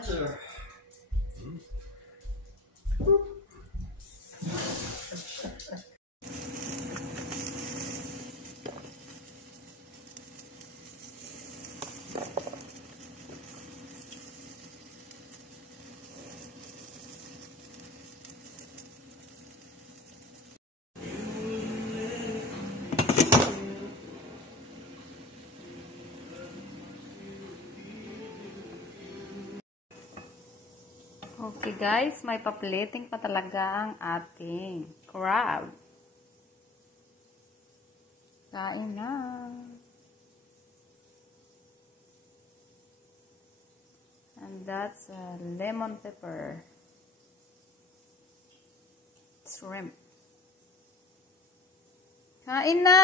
charger. Okay guys, may paplating pa talaga ang ating crab. Kain na. And that's lemon pepper. Shrimp. Kain na!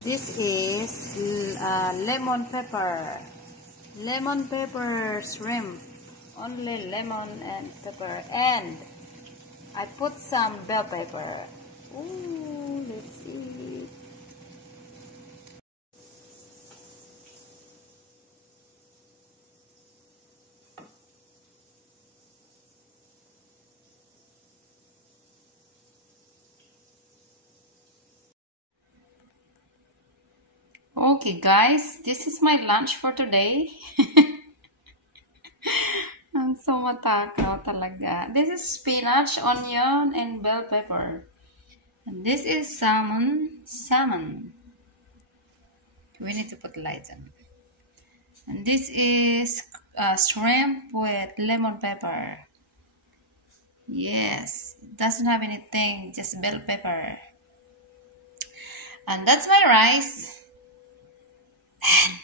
This is lemon pepper. Lemon pepper shrimp. Only lemon and pepper. And I put some bell pepper. Ooh, let's see. Okay guys, this is my lunch for today. Ang so matakaw talaga. This is spinach, onion, and bell pepper. And this is salmon. We need to put lights on. And this is shrimp with lemon pepper. Yes, it doesn't have anything, just bell pepper. And that's my rice. And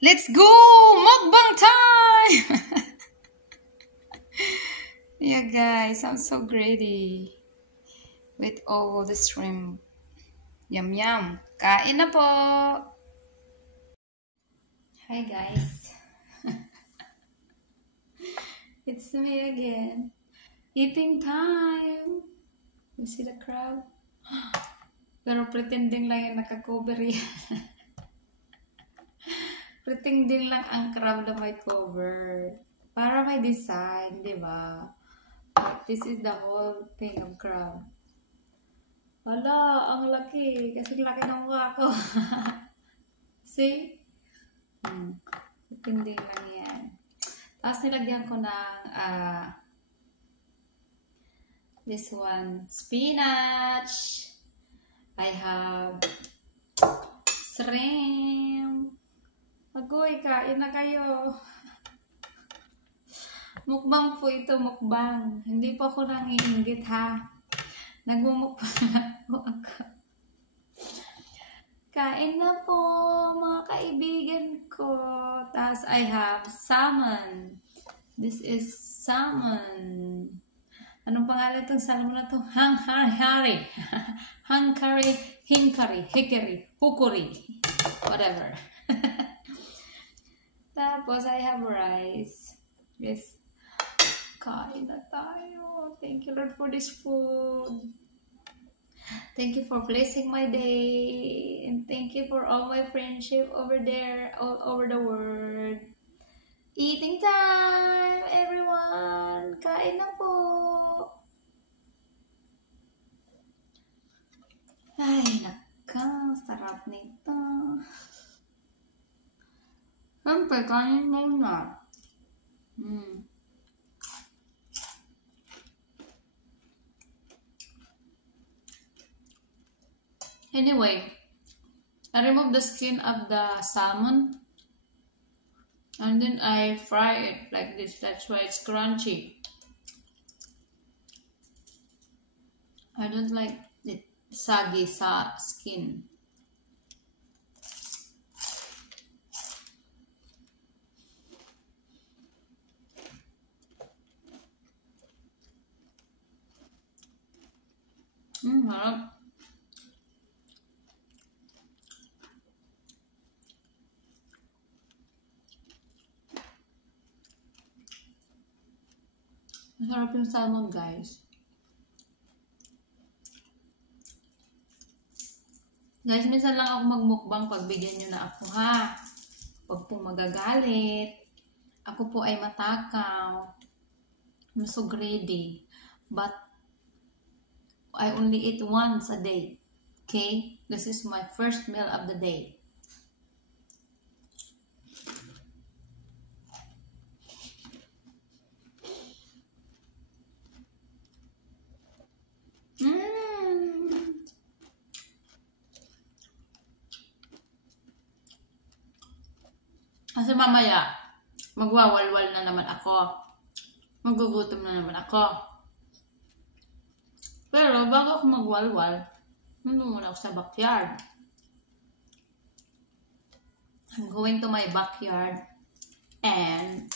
let's go! Mukbang time! Yeah guys, I'm so greedy. With all the shrimp. Yum yum. Kain na po! Hi guys. It's me again. Eating time. You see the crab? Pero pretending lang yung naka-cover yan. Pretending lang ang crab na may cover. Para may design, di ba? But this is the whole thing of crab. Wala, ang laki. Kasi laki ng mukha ko. See? Pretending lang yan. Tapos nilagyan ko ng this one, spinach. I have shrimp. Agoy, kain na kayo. Mukbang po ito, mukbang. Hindi po ako nangiinggit ha. Nagmumukbang po ako. Kain na po, mga kaibigan ko. Tapos I have salmon. This is salmon. Anong pangalan itong salmon na ito? Hangkari. Hikari, hukuri. Whatever. Tapos, I have rice. Yes. Kain na tayo. Thank you, Lord, for this food. Thank you for blessing my day. And thank you for all my friendship over there, all over the world. Eating time, everyone. Kain na po. Ay, naka. Sarap nito. Siyempre, kanin muna. Anyway, I remove the skin of the salmon. And then I fry it like this. That's why it's crunchy. I don't like the saggy skin. Harap. Masarap yung salmon, guys. Guys, minsan lang ako magmukbang pag bigyan nyo na ako, ha? Huwag pong magagalit. Ako po ay matakaw. I'm so greedy. But I only eat once a day. Okay? This is my first meal of the day. Kasi mamaya, magwawalwal na naman ako. Magugutom na naman ako. Pero bago ako magwalwal, nandun muna ako sa backyard. I'm going to my backyard and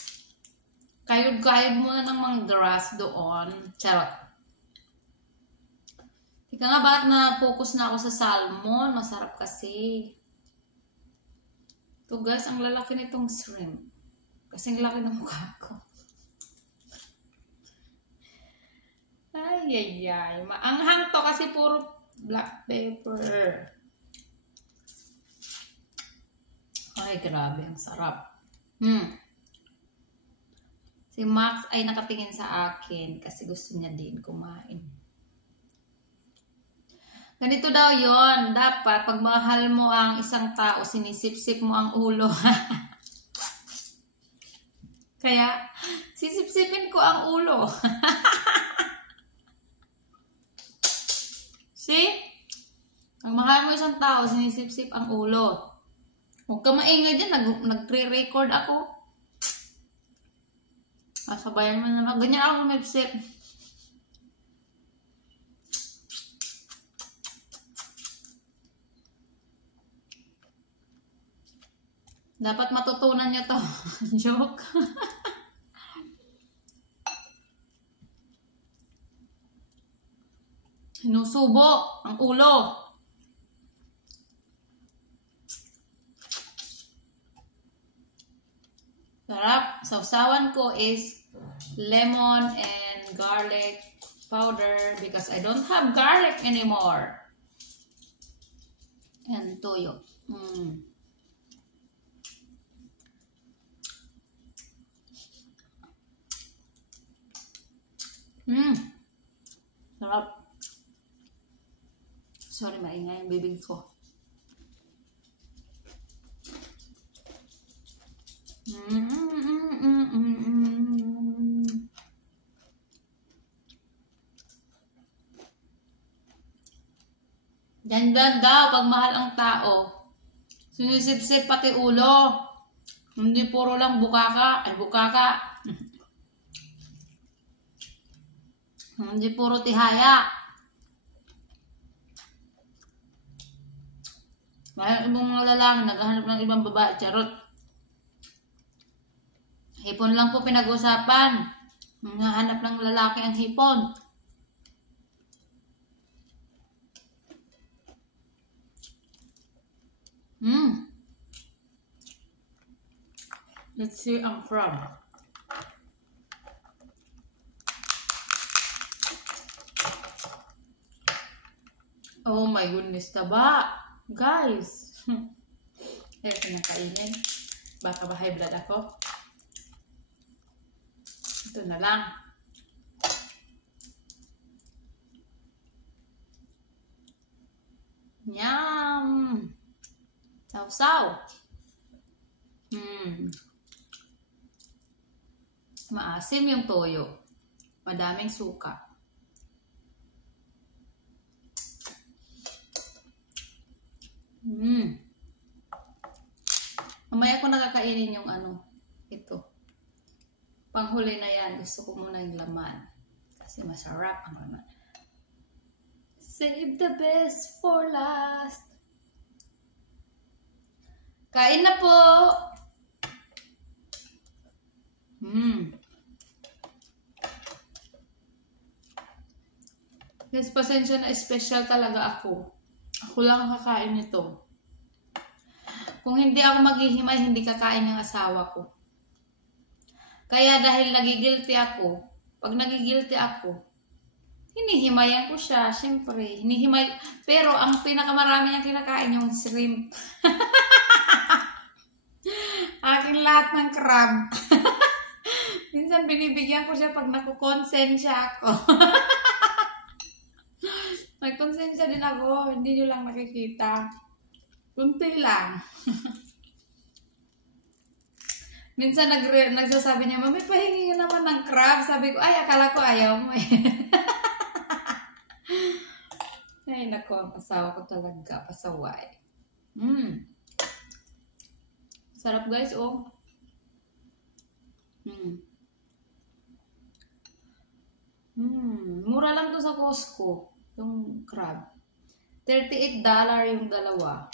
kayod-kayod muna ng mga grass doon. Charot. Tika nga, bakit na-focus na ako sa salmon? Masarap kasi. So guys, ang lalaki nitong shrimp. Kasing laki ng mukha ko. Ay. Maanghang to kasi puro black pepper. Ay, grabe. Ang sarap. Si Max ay nakatingin sa akin kasi gusto niya din kumain. Ganito daw yon. Dapat, pag mahal mo ang isang tao, sinisip-sip mo ang ulo. Kaya, sisip-sipin ko ang ulo. See? Pag mahal mo isang tao, sinisip-sip ang ulo. Huwag ka maingay dyan. Nag-pre-record ako. Sabayan mo naman. Ganyan ako sumip-sip. Dapat matutunan nyo to. Joke. Sinusubo ang ulo. Sarap. Sausawan ko is lemon and garlic powder because I don't have garlic anymore. And toyo. Sarap. Sorry, maingay yung bibig ko. Ganyan daw pag mahal ang tao. Sinisip-sip pati ulo. Hindi puro lang bukaka. Ay, bukaka. Hindi puro tihaya. Mayroon ibang mga lalaki naghahanap ng ibang babae. Charot. Hipon lang po pinag-usapan. Naghahanap ng lalaki ang hipon. Let's see ang crab. Oh my goodness, taba. Guys. Eh, pinakainin. Baka ba high blood ako? Ito na lang. Yum! Sausaw. Maasim yung toyo. Madaming suka. Mamaya ko nakakainin yung ito. Panghuli na yan. Gusto ko muna yung laman. Kasi masarap ang laman. Save the best for last. Kain na po! Guys, pasensya na, special talaga ako. Ako lang ang kakain nito. Kung hindi ako maghihimay, hindi kakain ng asawa ko. Kaya dahil nagigilty ako, pag nagigilty ako, hinihimayan ko siya, syempre. Hinihimay, pero ang pinakamarami niyang kinakain yung shrimp. Akin lahat ng crab. Minsan binibigyan ko siya pag nakukonsensya ako. May konsensya din ako, hindi nyo lang nakikita. Kunti lang. Minsan nagsasabi niya, Mami, pahingi naman ng crab. Sabi ko, ay, akala ko ayaw mo eh. Ay, nako, ang asawa ko talaga, pasaway. Sarap guys, oh. Mura lang to sa Costco, yung crab. $38 yung dalawa.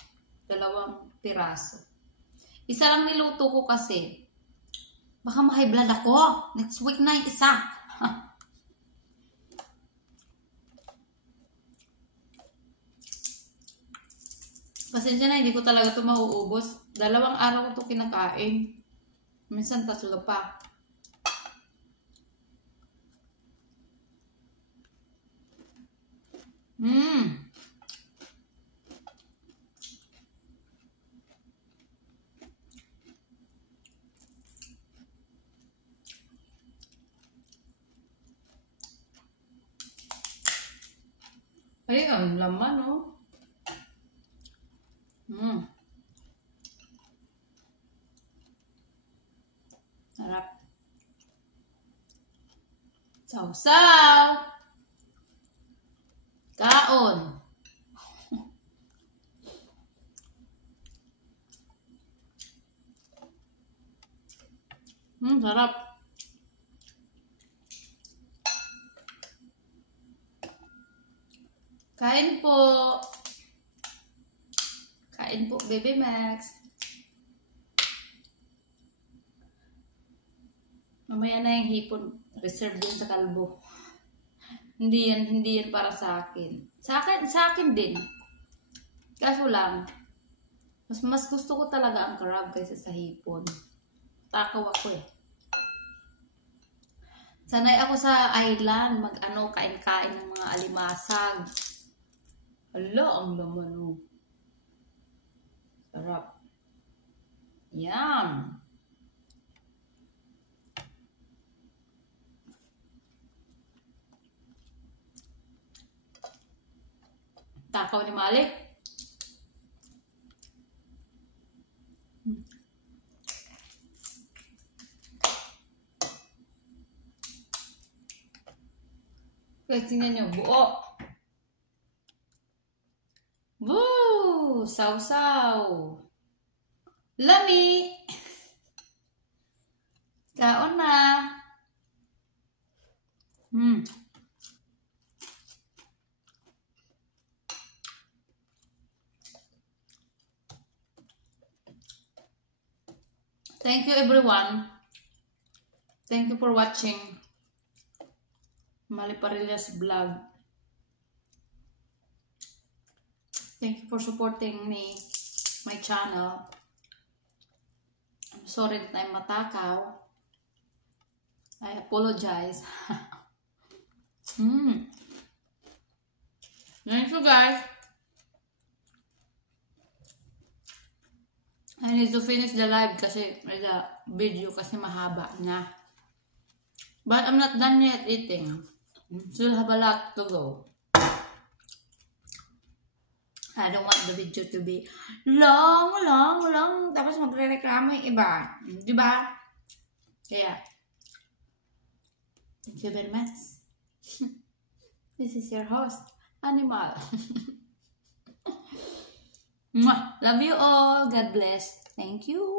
Dalawang piraso. Isa lang niluto ko kasi. Baka ma-high blood ako. Next week na yung isa. Pasensya na, hindi ko talaga ito mauubos. 2 araw ko ito kinakain. Minsan 3 pa. Ay, ang laman, oh. Sarap. Sausaw! Kaon! Sarap. Kain po. Kain po, Baby Max. Mamaya na yung hipon. Reserve din sa kalbo. Hindi yan para sa akin. Sa akin din. Kaso lang, mas gusto ko talaga ang crab kaysa sa hipon. Takaw ako eh. Sanay ako sa island, kain-kain ng mga alimasag. Hala, ang laman, oh. Sarap. Yum! Takaw ni Malik. Guys, tingnan nyo, buo. Woo! Sausaw. Lami. Kaon na. Thank you everyone. Thank you for watching Maliparillas vlog. Thank you for supporting me, my channel. I'm sorry that I'm matakaw. I apologize. Thank you guys. I need to finish the live kasi the video kasi mahaba na. But I'm not done yet eating. Still have a lot to go. I don't want the video to be long. Tapos magre-reklamo yung iba. Diba? Kaya, thank you very much. This is your host, Animal. Love you all. God bless. Thank you.